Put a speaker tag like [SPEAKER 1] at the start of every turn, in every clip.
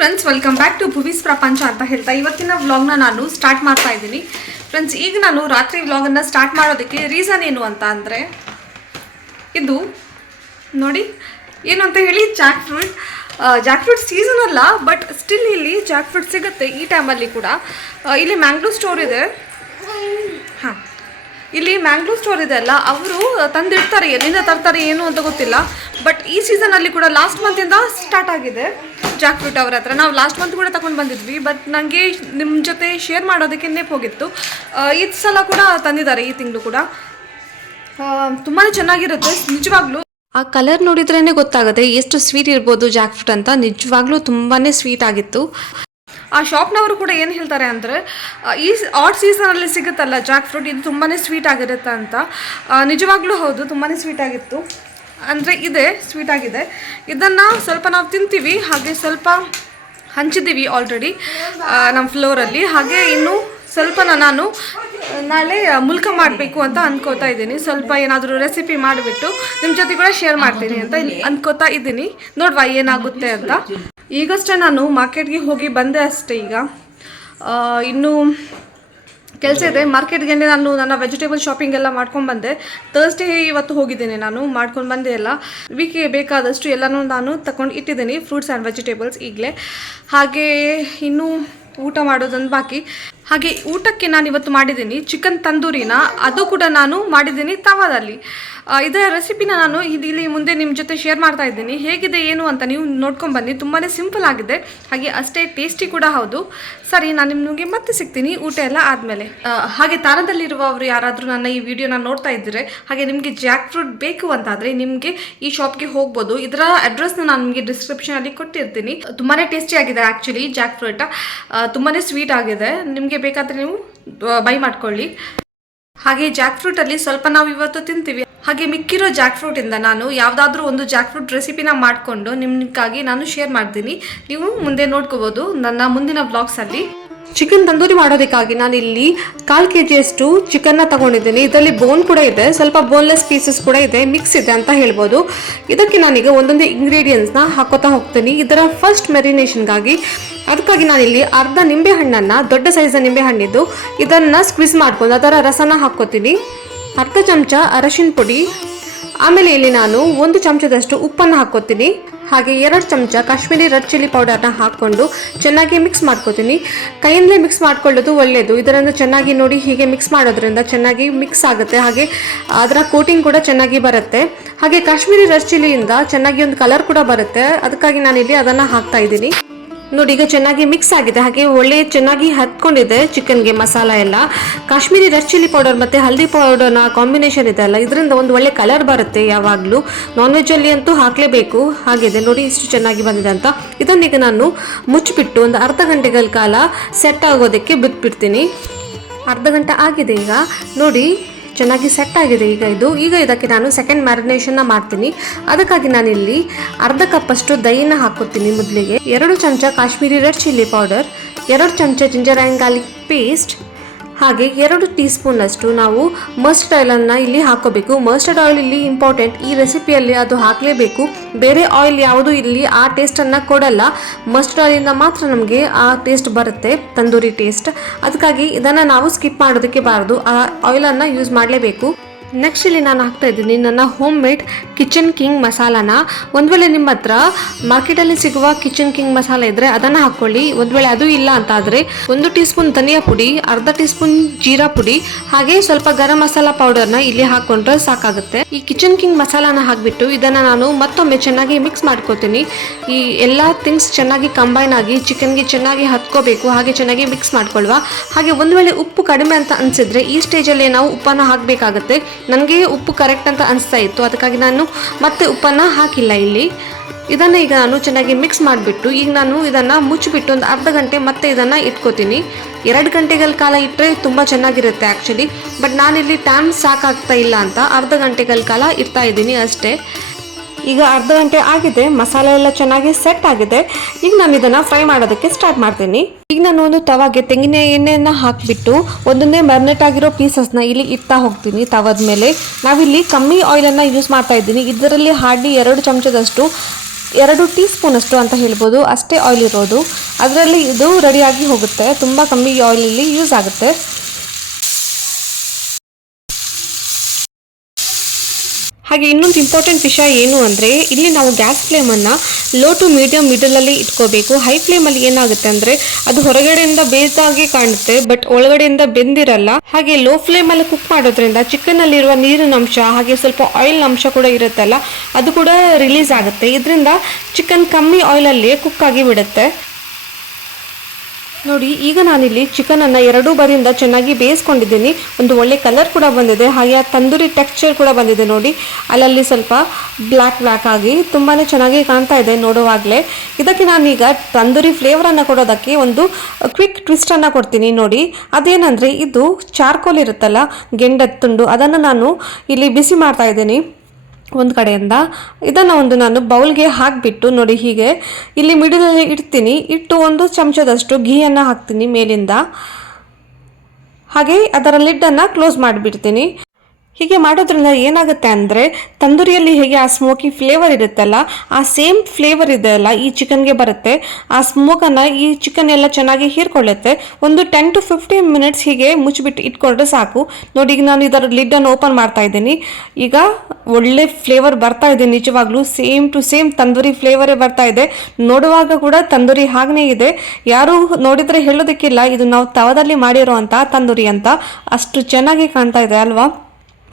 [SPEAKER 1] Friends welcome back to ಭುವೀಸ್ ಪ್ರಪಂಚ ಅಂತ ಹೇಳ್ತಾ ಇವತ್ತಿನ ವ್ಲಾಗ್ನ ನಾನು ಸ್ಟಾರ್ಟ್ ಮಾಡ್ತಾ ಇದ್ದೀನಿ. ಫ್ರೆಂಡ್ಸ್ ಈಗ ನಾನು ರಾತ್ರಿ ವ್ಲಾಗನ್ನು ಸ್ಟಾರ್ಟ್ ಮಾಡೋದಕ್ಕೆ ರೀಸನ್ ಏನು ಅಂತ ಅಂದರೆ, ಇದು ನೋಡಿ, ಏನು ಅಂತ ಹೇಳಿ jackfruit jackfruit season ಅಲ್ಲ ಬಟ್ ಸ್ಟಿಲ್ ಇಲ್ಲಿ ಜಾಕ್ ಫ್ರೂಟ್ ಸಿಗುತ್ತೆ ಈ ಟೈಮಲ್ಲಿ ಕೂಡ. ಇಲ್ಲಿ ಮ್ಯಾಂಗ್ಳೂರ್ ಸ್ಟೋರ್ ಇದೆ. ಹಾಂ. ಇಲ್ಲಿ ಮ್ಯಾಂಗ್ಳೂರ್ ಸ್ಟೋರ್ ಇದೆ ಅಲ್ಲ, ಅವರು ತಂದಿರ್ತಾರೆ ಎಲ್ಲಿಂದ ತರ್ತಾರೆ ಏನು ಅಂತ ಗೊತ್ತಿಲ್ಲ. ಬಟ್ ಈ ಸೀಸನಲ್ಲಿ ಕೂಡ ಲಾಸ್ಟ್ ಮಂತಿಂದ ಸ್ಟಾರ್ಟ್ ಆಗಿದೆ. ಜಾಕ್ ಫ್ರೂಟ್ ಅವ್ರ ಹತ್ರ. ನಾವು ಲಾಸ್ಟ್ ಮಂತ್ ಕೂಡ ತಗೊಂಡು ಬಂದಿದ್ವಿ ಬಟ್ ನನಗೆ ನಿಮ್ಮ ಜೊತೆ ಶೇರ್ ಮಾಡೋದಕ್ಕೆ ನೆಪ್ ಹೋಗಿತ್ತು. ಈ ಸಲ ಕೂಡ ತಂದಿದ್ದಾರೆ ಈ ತಿಂಗಳು ಕೂಡ. ತುಂಬಾ ಚೆನ್ನಾಗಿರುತ್ತೆ ನಿಜವಾಗ್ಲೂ. ಆ ಕಲರ್ ನೋಡಿದ್ರೇ ಗೊತ್ತಾಗುತ್ತೆ ಎಷ್ಟು ಸ್ವೀಟ್ ಇರ್ಬೋದು ಜಾಕ್ ಫ್ರೂಟ್ ಅಂತ. ನಿಜವಾಗ್ಲೂ ತುಂಬಾ ಸ್ವೀಟ್ ಆಗಿತ್ತು. ಆ ಶಾಪ್ನವರು ಕೂಡ ಏನು ಹೇಳ್ತಾರೆ ಅಂದರೆ ಈ ಆಟ್ ಸೀಸನಲ್ಲಿ ಸಿಗುತ್ತಲ್ಲ ಜಾಕ್ ಫ್ರೂಟ್ ಇದು ತುಂಬಾ ಸ್ವೀಟ್ ಆಗಿರುತ್ತೆ ಅಂತ. ನಿಜವಾಗ್ಲೂ ಹೌದು ತುಂಬಾ ಸ್ವೀಟ್ ಆಗಿತ್ತು. ಅಂದರೆ ಇದೆ ಸ್ವೀಟ್ ಆಗಿದೆ. ಇದನ್ನು ಸ್ವಲ್ಪ ನಾವು ತಿಂತೀವಿ, ಹಾಗೆ ಸ್ವಲ್ಪ ಹಂಚಿದ್ದೀವಿ ಆಲ್ರೆಡಿ ನಮ್ಮ ಫ್ಲೋರಲ್ಲಿ ಹಾಗೆ ಇನ್ನು ಸ್ವಲ್ಪನ ನಾನು ನಾಳೆ ಮುಲ್ಕ ಮಾಡಬೇಕು ಅಂತ ಅನ್ಕೋತಾ ಇದ್ದೀನಿ. ಸ್ವಲ್ಪ ಏನಾದರೂ ರೆಸಿಪಿ ಮಾಡಿಬಿಟ್ಟು ನಿಮ್ಮ ಜೊತೆ ಕೂಡ ಶೇರ್ ಮಾಡ್ತೀನಿ ಅಂತ ಅನ್ಕೋತಾ ಇದ್ದೀನಿ. ನೋಡುವ ಏನಾಗುತ್ತೆ ಅಂತ. ಈಗಷ್ಟೇ ನಾನು ಮಾರ್ಕೆಟ್ಗೆ ಹೋಗಿ ಬಂದೆ ಅಷ್ಟೇ ಈಗ. ಇನ್ನು ಕೆಲಸ ಇದೆ ಮಾರ್ಕೆಟ್ಗೆ ನಾನು ನನ್ನ ವೆಜಿಟೇಬಲ್ ಶಾಪಿಂಗ್ ಎಲ್ಲ ಮಾಡ್ಕೊಂಡು ಬಂದೆ. ತರ್ಸ್ಡೇ ಇವತ್ತು ಹೋಗಿದ್ದೇನೆ ನಾನು, ಮಾಡ್ಕೊಂಡು ಬಂದೆ ಎಲ್ಲ ವೀಕಿಗೆ ಬೇಕಾದಷ್ಟು ಎಲ್ಲನೂ ನಾನು ತಗೊಂಡು ಇಟ್ಟಿದ್ದೀನಿ ಫ್ರೂಟ್ಸ್ ಆ್ಯಂಡ್ ವೆಜಿಟೇಬಲ್ಸ್ ಈಗಲೇ. ಹಾಗೆ ಇನ್ನೂ ಊಟ ಮಾಡೋದೊಂದು ಬಾಕಿ. ಹಾಗೆ ಊಟಕ್ಕೆ ನಾನು ಇವತ್ತು ಮಾಡಿದ್ದೀನಿ ಚಿಕನ್ ತಂದೂರಿನ. ಅದು ಕೂಡ ನಾನು ಮಾಡಿದ್ದೀನಿ ತವಾದಲ್ಲಿ. ಇದರ ರೆಸಿಪಿನ ನಾನು ಇಲ್ಲಿ ಮುಂದೆ ನಿಮ್ಮ ಜೊತೆ ಶೇರ್ ಮಾಡ್ತಾ ಇದ್ದೀನಿ. ಹೇಗಿದೆ, ಏನು ಅಂತ ನೀವು ನೋಡ್ಕೊಂಡು ಬನ್ನಿ. ತುಂಬಾ ಸಿಂಪಲ್ ಆಗಿದೆ. ಹಾಗೆ ಅಷ್ಟೇ ಟೇಸ್ಟಿ ಕೂಡ ಹೌದು. ಸರಿ, ನಾನು ನಿಮಗೆ ಮತ್ತೆ ಸಿಗ್ತೀನಿ. ಊಟ ಎಲ್ಲ ಆದಮೇಲೆ. ಹಾಗೆ ತಾರದಲ್ಲಿರುವವರು ಯಾರಾದರೂ ನನ್ನ ಈ ವಿಡಿಯೋನ ನೋಡ್ತಾ ಇದ್ದರೆ ಹಾಗೆ ನಿಮಗೆ ಜಾಕ್ ಫ್ರೂಟ್ ಬೇಕು ಅಂತಾದರೆ ನಿಮಗೆ ಈ ಶಾಪ್ಗೆ ಹೋಗ್ಬೋದು. ಇದರ ಅಡ್ರೆಸ್ನ ನಾನು ನಿಮಗೆ ಡಿಸ್ಕ್ರಿಪ್ಷನಲ್ಲಿ ಕೊಟ್ಟಿರ್ತೀನಿ. ತುಂಬಾ ಟೇಸ್ಟಿ ಆಗಿದೆ ಆ್ಯಕ್ಚುಲಿ ಜಾಕ್ ಫ್ರೂಟ್ ತುಂಬಾ ಸ್ವೀಟ್ ಆಗಿದೆ. ನಿಮಗೆ ಬೇಕಾದರೆ ನೀವು ಬೈ ಮಾಡ್ಕೊಳ್ಳಿ. ಹಾಗೆ ಜಾಕ್ ಫ್ರೂಟ್ ಅಲ್ಲಿ ಸ್ವಲ್ಪ ನಾವು ಇವತ್ತು ತಿಂತೀವಿ. ಹಾಗೆ ಮಿಕ್ಕಿರೋ ಜಾಕ್ ಫ್ರೂಟ್ ಇಂದ ನಾನು ಯಾವ್ದಾದ್ರೂ ಒಂದು ಜಾಕ್ ಫ್ರೂಟ್ ರೆಸಿಪಿನ ಮಾಡ್ಕೊಂಡು ನಿಮ್ಗಾಗಿ ನಾನು ಶೇರ್ ಮಾಡ್ತೀನಿ. ನೀವು ಮುಂದೆ ನೋಡ್ಕೋಬಹುದು ನನ್ನ ಮುಂದಿನ ಬ್ಲಾಗ್ಸ್ ಅಲ್ಲಿ. ಚಿಕನ್ ತಂದೂರಿ ಮಾಡೋದಕ್ಕಾಗಿ ನಾನು ಇಲ್ಲಿ ಕಾಲು ಕೆ ಜಿಯಷ್ಟು ಚಿಕನ್ನ ತಗೊಂಡಿದ್ದೀನಿ. ಇದರಲ್ಲಿ ಬೋನ್ ಕೂಡ ಇದೆ, ಸ್ವಲ್ಪ ಬೋನ್ಲೆಸ್ ಪೀಸಸ್ ಕೂಡ ಇದೆ ಮಿಕ್ಸ್ ಇದೆ ಅಂತ ಹೇಳ್ಬೋದು. ಇದಕ್ಕೆ ನಾನೀಗ ಒಂದೊಂದು ಇಂಗ್ರೀಡಿಯೆಂಟ್ಸ್ನ ಹಾಕೋತಾ ಹೋಗ್ತೀನಿ. ಇದರ ಫಸ್ಟ್ ಮೆರಿನೇಷನ್ಗಾಗಿ ಅದಕ್ಕಾಗಿ ನಾನಿಲ್ಲಿ ಅರ್ಧ ನಿಂಬೆ ಹಣ್ಣನ್ನು, ದೊಡ್ಡ ಸೈಜ್ ನಿಂಬೆ ಹಣ್ಣಿದ್ದು, ಇದನ್ನು ಸ್ಕ್ವಿಸ್ ಮಾಡ್ಕೊಂಡು ಅದರ ರಸನ ಹಾಕ್ಕೋತೀನಿ. ಅರ್ಧ ಚಮಚ ಅರಶಿನ ಪುಡಿ ಆಮೇಲೆ ಇಲ್ಲಿ ನಾನು ಒಂದು ಚಮಚದಷ್ಟು ಉಪ್ಪನ್ನು ಹಾಕ್ಕೋತೀನಿ. ಹಾಗೆ ಎರಡು ಚಮಚ ಕಾಶ್ಮೀರಿ ರೆಡ್ ಚಿಲ್ಲಿ ಪೌಡರ್ನ ಹಾಕ್ಕೊಂಡು ಚೆನ್ನಾಗಿ ಮಿಕ್ಸ್ ಮಾಡ್ಕೋತೀನಿ. ಕೈಯಿಂದಲೇ ಮಿಕ್ಸ್ ಮಾಡ್ಕೊಳ್ಳೋದು ಒಳ್ಳೆಯದು ಇದರಿಂದ ಚೆನ್ನಾಗಿ ನೋಡಿ ಹೀಗೆ ಮಿಕ್ಸ್ ಮಾಡೋದ್ರಿಂದ ಚೆನ್ನಾಗಿ ಮಿಕ್ಸ್ ಆಗುತ್ತೆ. ಹಾಗೆ ಅದರ ಕೋಟಿಂಗ್ ಕೂಡ ಚೆನ್ನಾಗಿ ಬರುತ್ತೆ. ಹಾಗೆ ಕಾಶ್ಮೀರಿ ರೆಡ್ ಚಿಲ್ಲಿಯಿಂದ ಚೆನ್ನಾಗಿ ಒಂದು ಕಲರ್ ಕೂಡ ಬರುತ್ತೆ. ಅದಕ್ಕಾಗಿ ನಾನಿಲ್ಲಿ ಅದನ್ನು ಹಾಕ್ತಾ ಇದ್ದೀನಿ. ನೋಡಿ, ಈಗ ಚೆನ್ನಾಗಿ ಮಿಕ್ಸ್ ಆಗಿದೆ. ಹಾಗೆ ಒಳ್ಳೆ ಚೆನ್ನಾಗಿ ಹತ್ಕೊಂಡಿದೆ ಚಿಕನ್ಗೆ ಮಸಾಲ ಎಲ್ಲ. ಕಾಶ್ಮೀರಿ ರೆಡ್ ಚಿಲ್ಲಿ ಪೌಡರ್ ಮತ್ತು ಹಲ್ದಿ ಪೌಡರ್ನ ಕಾಂಬಿನೇಷನ್ ಇದೆ ಅಲ್ಲ? ಇದರಿಂದ ಒಂದು ಒಳ್ಳೆ ಕಲರ್ ಬರುತ್ತೆ ಯಾವಾಗಲೂ. ನಾನ್ ವೆಜ್ಜಲ್ಲಿ ಅಂತೂ ಹಾಕಲೇಬೇಕು. ಹಾಗಿದೆ ನೋಡಿ, ಇಷ್ಟು ಚೆನ್ನಾಗಿ ಬಂದಿದೆ ಅಂತ. ಇದನ್ನೀಗ ನಾನು ಮುಚ್ಚಿಬಿಟ್ಟು ಒಂದು ಅರ್ಧ ಗಂಟೆಗಳ ಕಾಲ ಸೆಟ್ ಆಗೋದಕ್ಕೆ ಬಿಟ್ಬಿಡ್ತೀನಿ. ಅರ್ಧ ಗಂಟೆ ಆಗಿದೆ ಈಗ. ನೋಡಿ ಚೆನ್ನಾಗಿ ಸೆಟ್ ಆಗಿದೆ. ಈಗ ಇದು, ಈಗ ಇದಕ್ಕೆ ನಾನು ಸೆಕೆಂಡ್ ಮ್ಯಾರಿನೇಷನ್ನ ಮಾಡ್ತೀನಿ. ಅದಕ್ಕಾಗಿ ನಾನಿಲ್ಲಿ ಅರ್ಧ ಕಪ್ಪಷ್ಟು ದಹಿನ ಹಾಕೋತೀನಿ ಮೊದಲಿಗೆ. ಎರಡು ಚಮಚ ಕಾಶ್ಮೀರಿ ರೆಡ್ ಚಿಲ್ಲಿ ಪೌಡರ್ ಎರಡು ಚಮಚ ಜಿಂಜರ್ ಆ್ಯಂಡ್ ಗಾರ್ಲಿಕ್ ಪೇಸ್ಟ್ ಹಾಗೆ ಎರಡು ಟೀ ಸ್ಪೂನಷ್ಟು ನಾವು ಮಸ್ಟರ್ಡ್ ಆಯಿಲನ್ನು ಇಲ್ಲಿ ಹಾಕೋಬೇಕು. ಮಸ್ಟರ್ಡ್ ಆಯಿಲ್ ಇಲ್ಲಿ ಇಂಪಾರ್ಟೆಂಟ್. ಈ ರೆಸಿಪಿಯಲ್ಲಿ ಅದು ಹಾಕಲೇಬೇಕು. ಬೇರೆ ಆಯಿಲ್ ಯಾವುದು ಇಲ್ಲಿ ಆ ಟೇಸ್ಟನ್ನು ಕೊಡಲ್ಲ. ಮಸ್ಟರ್ಡ್ ಆಯಿಲಿಂದ ಮಾತ್ರ ನಮಗೆ ಆ ಟೇಸ್ಟ್ ಬರುತ್ತೆ, ತಂದೂರಿ ಟೇಸ್ಟ್. ಅದಕ್ಕಾಗಿ ಇದನ್ನು ನಾವು ಸ್ಕಿಪ್ ಮಾಡೋದಕ್ಕೆ ಬಾರದು. ಆ ಆಯಿಲನ್ನು ಯೂಸ್ ಮಾಡಲೇಬೇಕು. ನೆಕ್ಸ್ಟ್ ಇಲ್ಲಿ ನಾನು ಹಾಕ್ತಾ ಇದ್ದೀನಿ ನನ್ನ ಹೋಮ್ ಮೇಡ್ ಕಿಚನ್ ಕಿಂಗ್ ಮಸಾಲಾನ. ಒಂದು ವೇಳೆ ನಿಮ್ಮ ಹತ್ರ ಮಾರ್ಕೆಟಲ್ಲಿ ಸಿಗುವ ಕಿಚನ್ ಕಿಂಗ್ ಮಸಾಲ ಇದ್ದರೆ ಅದನ್ನು ಹಾಕ್ಕೊಳ್ಳಿ ಒಂದು ವೇಳೆ ಅದು ಇಲ್ಲ ಅಂತ ಆದರೆ ಒಂದು ಟೀ ಸ್ಪೂನ್ ಧನಿಯಾ ಪುಡಿ, ಅರ್ಧ ಟೀ ಸ್ಪೂನ್ ಜೀರಾ ಪುಡಿ, ಹಾಗೆ ಸ್ವಲ್ಪ ಗರಂ ಮಸಾಲ ಪೌಡರ್ನ ಇಲ್ಲಿ ಹಾಕ್ಕೊಂಡ್ರೆ ಸಾಕಾಗುತ್ತೆ. ಈ ಕಿಚನ್ ಕಿಂಗ್ ಮಸಾಲಾನ ಹಾಕಿಬಿಟ್ಟು ಇದನ್ನು ನಾನು ಮತ್ತೊಮ್ಮೆ ಚೆನ್ನಾಗಿ ಮಿಕ್ಸ್ ಮಾಡ್ಕೋತೀನಿ. ಈ ಎಲ್ಲ ಥಿಂಗ್ಸ್ ಚೆನ್ನಾಗಿ ಕಂಬೈನ್ ಆಗಿ ಚಿಕನ್ಗೆ ಚೆನ್ನಾಗಿ ಹತ್ಕೋಬೇಕು, ಹಾಗೆ ಚೆನ್ನಾಗಿ ಮಿಕ್ಸ್ ಮಾಡ್ಕೊಳ್ವಾ. ಹಾಗೆ ಒಂದು ವೇಳೆ ಉಪ್ಪು ಕಡಿಮೆ ಅಂತ ಅನಿಸಿದ್ರೆ ಈ ಸ್ಟೇಜಲ್ಲಿ ನಾವು ಉಪ್ಪನ್ನು ಹಾಕಬೇಕಾಗತ್ತೆ. ನನಗೆ ಉಪ್ಪು ಕರೆಕ್ಟ್ ಅಂತ ಅನಿಸ್ತಾ ಇತ್ತು. ಅದಕ್ಕಾಗಿ ನಾನು ಮತ್ತೆ ಉಪ್ಪನ್ನು ಹಾಕಿಲ್ಲ ಇಲ್ಲಿ. ಇದನ್ನು ಈಗ ನಾನು ಚೆನ್ನಾಗಿ ಮಿಕ್ಸ್ ಮಾಡಿಬಿಟ್ಟು, ಈಗ ನಾನು ಇದನ್ನು ಮುಚ್ಚಿಬಿಟ್ಟು ಒಂದು ಅರ್ಧ ಗಂಟೆ ಮತ್ತೆ ಇದನ್ನು ಇಟ್ಕೋತೀನಿ. ಎರಡು ಗಂಟೆಗಳ ಕಾಲ ಇಟ್ಟರೆ ತುಂಬ ಚೆನ್ನಾಗಿರುತ್ತೆ ಆ್ಯಕ್ಚುಲಿ ಬಟ್ ನಾನಿಲ್ಲಿ ಟೈಮ್ ಸಾಕಾಗ್ತಾ ಇಲ್ಲ ಅಂತ ಅರ್ಧ ಗಂಟೆಗಳ ಕಾಲ ಇಡ್ತಾ ಇದ್ದೀನಿ ಅಷ್ಟೇ. ಈಗ ಅರ್ಧ ಗಂಟೆ ಆಗಿದೆ, ಮಸಾಲೆ ಎಲ್ಲ ಚೆನ್ನಾಗಿ ಸೆಟ್ ಆಗಿದೆ. ಈಗ ನಾನು ಇದನ್ನ ಫ್ರೈ ಮಾಡೋದಕ್ಕೆ ಸ್ಟಾರ್ಟ್ ಮಾಡ್ತೀನಿ. ಈಗ ನಾನು ಒಂದು ತವಾಗೆ ತೆಂಗಿನ ಎಣ್ಣೆಯನ್ನು ಹಾಕಿಬಿಟ್ಟು ಒಂದೊಂದೇ ಮ್ಯಾರಿನೇಟ್ ಆಗಿರೋ ಪೀಸಸ್ನ ಇಲ್ಲಿ ಇಡ್ತಾ ಹೋಗ್ತೀನಿ ತವದ ಮೇಲೆ. ನಾವಿಲ್ಲಿ ಕಮ್ಮಿ ಆಯಿಲನ್ನು ಯೂಸ್ ಮಾಡ್ತಾ ಇದ್ದೀನಿ. ಇದರಲ್ಲಿ ಹಾರ್ಡ್ಲಿ ಎರಡು ಚಮಚದಷ್ಟು, ಎರಡು ಟೀ ಸ್ಪೂನಷ್ಟು ಅಂತ ಹೇಳ್ಬೋದು. ಅಷ್ಟೇ ಆಯಿಲ್ ಇರೋದು. ಅದರಲ್ಲಿ ಇದು ರೆಡಿಯಾಗಿ ಹೋಗುತ್ತೆ. ತುಂಬ ಕಮ್ಮಿ ಆಯಿಲಲ್ಲಿ ಯೂಸ್ ಆಗುತ್ತೆ. ಹಾಗೆ ಇನ್ನೊಂದು ಇಂಪಾರ್ಟೆಂಟ್ ವಿಷಯ ಏನು ಅಂದರೆ, ಇಲ್ಲಿ ನಾವು ಗ್ಯಾಸ್ ಫ್ಲೇಮನ್ನು ಲೋ ಟು ಮೀಡಿಯಮ್ ಮಿಡಲಲ್ಲಿ ಇಟ್ಕೋಬೇಕು. ಹೈ ಫ್ಲೇಮಲ್ಲಿ ಏನಾಗುತ್ತೆ ಅಂದರೆ, ಅದು ಹೊರಗಡೆಯಿಂದ ಬೇಯ್ದಾಗೆ ಕಾಣುತ್ತೆ ಬಟ್ ಒಳಗಡೆಯಿಂದ ಬೆಂದಿರಲ್ಲ. ಹಾಗೆ ಲೋ ಫ್ಲೇಮಲ್ಲಿ ಕುಕ್ ಮಾಡೋದ್ರಿಂದ ಚಿಕನ್ನಲ್ಲಿರುವ ನೀರಿನ ಅಂಶ, ಹಾಗೆ ಸ್ವಲ್ಪ ಆಯಿಲ್ ಅಂಶ ಕೂಡ ಇರುತ್ತಲ್ಲ, ಅದು ಕೂಡ ರಿಲೀಸ್ ಆಗುತ್ತೆ. ಇದರಿಂದ ಚಿಕನ್ ಕಮ್ಮಿ ಆಯಿಲಲ್ಲಿ ಕುಕ್ ಆಗಿ ಬಿಡುತ್ತೆ. ನೋಡಿ, ಈಗ ನಾನಿಲ್ಲಿ ಚಿಕನನ್ನು ಎರಡೂ ಬದಿಯಿಂದ ಚೆನ್ನಾಗಿ ಬೇಯಿಸ್ಕೊಂಡಿದ್ದೀನಿ. ಒಂದು ಒಳ್ಳೆ ಕಲರ್ ಕೂಡ ಬಂದಿದೆ. ಹಾಗೆ ಆ ತಂದೂರಿ ಟೆಕ್ಸ್ಚರ್ ಕೂಡ ಬಂದಿದೆ ನೋಡಿ. ಅಲ್ಲಲ್ಲಿ ಸ್ವಲ್ಪ ಬ್ಲ್ಯಾಕ್ ಬ್ಲ್ಯಾಕ್ ಆಗಿ ತುಂಬಾ ಚೆನ್ನಾಗಿ ಕಾಣ್ತಾ ಇದೆ ನೋಡುವಾಗಲೇ. ಇದಕ್ಕೆ ನಾನೀಗ ತಂದೂರಿ ಫ್ಲೇವರನ್ನು ಕೊಡೋದಕ್ಕೆ ಒಂದು ಕ್ವಿಕ್ ಟ್ವಿಸ್ಟನ್ನು ಕೊಡ್ತೀನಿ ನೋಡಿ. ಅದೇನಂದರೆ, ಇದು ಚಾರ್ಕೋಲ್ ಇರುತ್ತಲ್ಲ, ಗೆಂಡದ ತುಂಡು, ಅದನ್ನು ನಾನು ಇಲ್ಲಿ ಬಿಸಿ ಮಾಡ್ತಾ ಇದ್ದೀನಿ. ಒಂದು ಕಡೆಯಿಂದ. ಇದನ್ನು ಒಂದು ನಾನು ಬೌಲ್ಗೆ ಹಾಕಿಬಿಟ್ಟು ನೋಡಿ ಹೀಗೆ. ಇಲ್ಲಿ ಮಿಡಲಲ್ಲಿ ಇಡ್ತೀನಿ. ಇಟ್ಟು ಒಂದು ಚಮಚದಷ್ಟು ಘೀಯನ್ನು ಹಾಕ್ತೀನಿ ಮೇಲಿಂದ. ಹಾಗೆ ಅದರ ಲಿಡ್ಡನ್ನು ಕ್ಲೋಸ್ ಮಾಡಿಬಿಡ್ತೀನಿ. ಹೀಗೆ ಮಾಡೋದ್ರಿಂದ ಏನಾಗುತ್ತೆ ಅಂದರೆ ತಂದೂರಿಯಲ್ಲಿ ಹೇಗೆ ಆ ಸ್ಮೋಕಿ ಫ್ಲೇವರ್ ಇರುತ್ತಲ್ಲ, ಆ ಸೇಮ್ ಫ್ಲೇವರ್ ಇದೆಯಲ್ಲ ಈ ಚಿಕನ್ಗೆ ಬರುತ್ತೆ. ಆ ಸ್ಮೋಕನ್ನು ಈ ಚಿಕನ್ ಎಲ್ಲ ಚೆನ್ನಾಗಿ ಹೀರ್ಕೊಳ್ಳುತ್ತೆ. ಒಂದು ಟೆನ್ ಟು ಫಿಫ್ಟೀನ್ ಮಿನಿಟ್ಸ್ ಹೀಗೆ ಮುಚ್ಚಿಬಿಟ್ಟು ಇಟ್ಕೊಂಡ್ರೆ ಸಾಕು. ನೋಡಿ, ಈಗ ನಾನು ಇದರ ಲಿಡ್ಡನ್ನು ಓಪನ್ ಮಾಡ್ತಾ ಇದ್ದೀನಿ. ಈಗ ಒಳ್ಳೆ ಫ್ಲೇವರ್ ಬರ್ತಾ ಇದೆ ನಿಜವಾಗ್ಲೂ. ಸೇಮ್ ಟು ಸೇಮ್ ತಂದೂರಿ ಫ್ಲೇವರೇ ಬರ್ತಾ ಇದೆ. ನೋಡುವಾಗ ಕೂಡ ತಂದೂರಿ ಹಾಗೇ ಇದೆ. ಯಾರು ನೋಡಿದರೆ ಹೇಳೋದಕ್ಕಿಲ್ಲ, ಇದು ನಾವು ತವದಲ್ಲಿ ಮಾಡಿರೋ ಅಂತ, ತಂದೂರಿ ಅಂತ. ಅಷ್ಟು ಚೆನ್ನಾಗಿ ಕಾಣ್ತಾ ಇದೆ ಅಲ್ವಾ?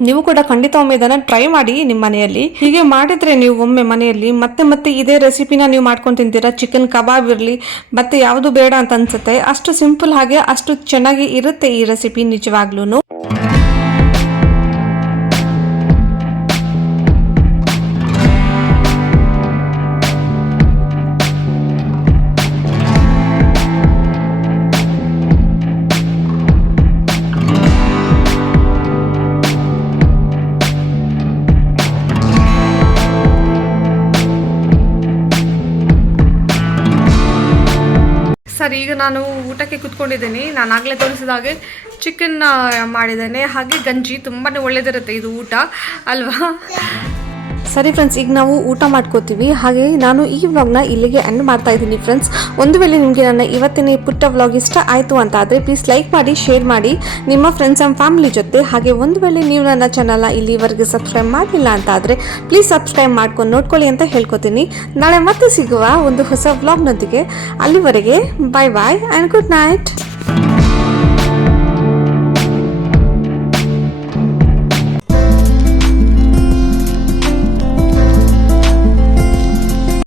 [SPEAKER 1] ನೀವು ಕೂಡ ಖಂಡಿತ ಒಮ್ಮೆ ಇದನ್ನ ಟ್ರೈ ಮಾಡಿ ನಿಮ್ಮ ಮನೆಯಲ್ಲಿ. ಹೀಗೆ ಮಾಡಿದ್ರೆ ನೀವು ಒಮ್ಮೆ ಮನೆಯಲ್ಲಿ ಮತ್ತೆ ಮತ್ತೆ ಇದೇ ರೆಸಿಪಿನ ನೀವು ಮಾಡ್ಕೊಂಡು ತಿಂತೀರಾ? ಚಿಕನ್ ಕಬಾಬ್ ಇರಲಿ, ಮತ್ತೆ ಯಾವುದು ಬೇಡ ಅಂತ ಅನ್ಸುತ್ತೆ. ಅಷ್ಟು ಸಿಂಪಲ್ ಹಾಗೆ ಅಷ್ಟು ಚೆನ್ನಾಗಿ ಇರುತ್ತೆ ಈ ರೆಸಿಪಿ ನಿಜವಾಗ್ಲೂ ಸರ್, ಈಗ ನಾನು ಊಟಕ್ಕೆ ಕುತ್ಕೊಂಡಿದ್ದೀನಿ. ನಾನು ಆಗಲೇ ತೋರಿಸಿದ ಹಾಗೆ ಚಿಕನ್ ಮಾಡಿದ್ದೇನೆ. ಹಾಗೆ ಗಂಜಿ ತುಂಬಾ ಒಳ್ಳೆಯದಿರುತ್ತೆ ಇದು ಊಟ, ಅಲ್ವಾ? ಸರಿ ಫ್ರೆಂಡ್ಸ್ ಈಗ ನಾವು ಊಟ ಮಾಡ್ಕೋತೀವಿ. ಹಾಗೆ ನಾನು ಈ ವ್ಲಾಗ್ನ ಇಲ್ಲಿಗೆ ಎಂಡ್ ಮಾಡ್ತಾ ಇದ್ದೀನಿ ಫ್ರೆಂಡ್ಸ್ ಒಂದು ವೇಳೆ ನಿಮಗೆ ನನ್ನ ಇವತ್ತಿನ ಪುಟ್ಟ ವ್ಲಾಗ್ ಇಷ್ಟ ಆಯಿತು ಅಂತ ಆದರೆ ಪ್ಲೀಸ್ ಲೈಕ್ ಮಾಡಿ ಶೇರ್ ಮಾಡಿ. ನಿಮ್ಮ ಫ್ರೆಂಡ್ಸ್ ಆ್ಯಂಡ್ ಫ್ಯಾಮಿಲಿ ಜೊತೆ. ಹಾಗೆ ಒಂದು ವೇಳೆ ನೀವು ನನ್ನ ಚಾನಲ್ನ ಇಲ್ಲಿವರೆಗೆ ಸಬ್ಸ್ಕ್ರೈಬ್ ಮಾಡಿಲ್ಲ ಅಂತ ಆದರೆ ಪ್ಲೀಸ್ ಸಬ್ಸ್ಕ್ರೈಬ್ ಮಾಡ್ಕೊಂಡು ನೋಡ್ಕೊಳ್ಳಿ ಅಂತ ಹೇಳ್ಕೊತೀನಿ. ನಾಳೆ ಮತ್ತೆ ಸಿಗುವ ಒಂದು ಹೊಸ ವ್ಲಾಗ್ನೊಂದಿಗೆ ಅಲ್ಲಿವರೆಗೆ bye bye and good night